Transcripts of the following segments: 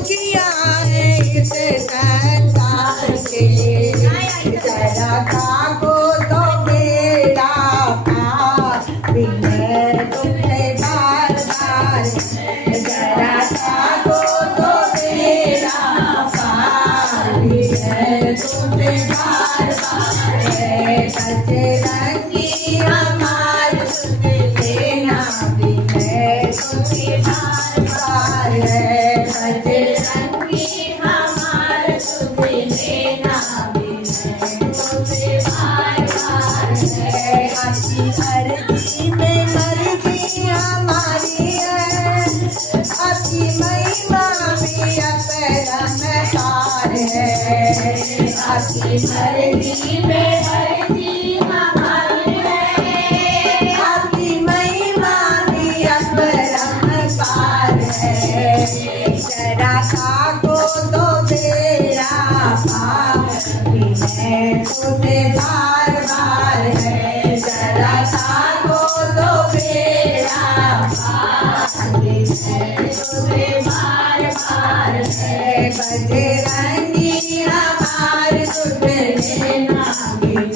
किया है इस संसार के, जरा ताको तो बेड़ा पार बिन तुझे बार बार, जरा ताको तो बेड़ा पार बिन तुझे बार बार, बजरंगी हमार सुन लेना बिन तुझे बार बार है, बजरंगी हमार सुन लेना बिन तुझे बार बार है, आपकी अर्जी में मर्जी हमारी है, आपकी महिमा भी अपरंपार है, आपकी मर्जी में मर्जी हमारी है, आपकी महिमा भी अपरंपार है, जरा ताको तो बेड़ा पार बिन तुझे बार बार है, जरा ताको तो बेड़ा पार बिन तुझे बार बार है, बजरंगी हमार सुन लेना बिन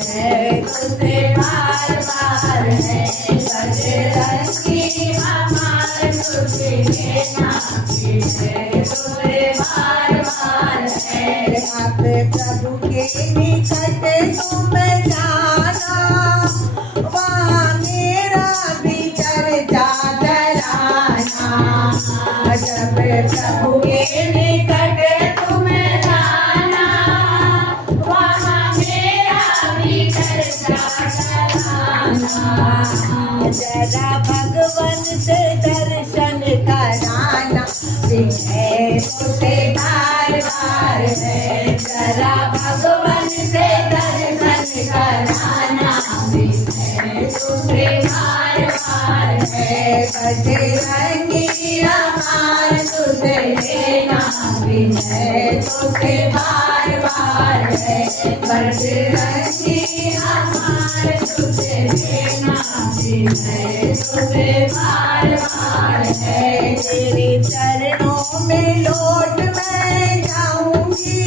तुझे बार बार है, बजरंगी हमार सुन लेना बिन तुझे बार बार है, आप प्रभु के निकट तुम जाना, वहाँ मेरा भी चर्चा चलाना, जब प्रभु के निकट तुम जाना, वहाँ मेरा भी चर्चा चलाना, जरा भगवान से दर्शन कराना बिन तुझे बार बार है, जरा भगवान से दर्शन कराना बिन तुझे बार बार है, बजरंगी हमार सुन लेना बिन तुझे बार बार है, बजरंगी हमार सुन लेना बिन तुझे बार बार है, तेरे चरणों में लौट मैं जाऊंगी,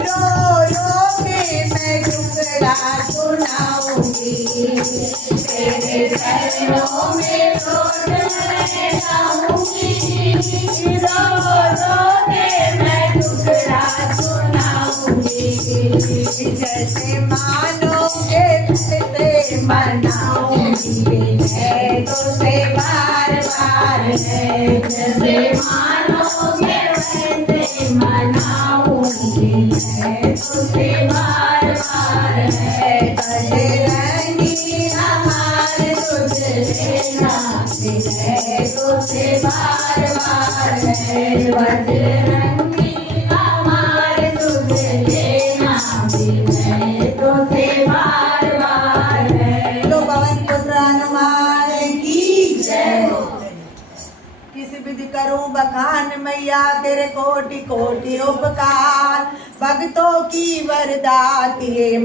रो रो के मैं टुकड़ा सुनाऊंगी, तेरे चरणों में लौट मैं जाऊंगी, रो रो के मैं टुकड़ा सुनाऊंगी, जैसे मानोगे वैसे मनाऊंगी बिन तुझे बार बार है, जैसे मानोगे वैसे मनाऊंगी बिन तुझे बार बार है, बजरंगी हमार सुन लेना बिन तुझे बार बार है, बजरंगी हमार सुन लेना बिन तुझे बार बार है। तो पवन पुत्र हनुमान की जय। किस विधि करूं बखान मैया तेरे कोटि कोटि उपकार, भक्तों की वरदाती है।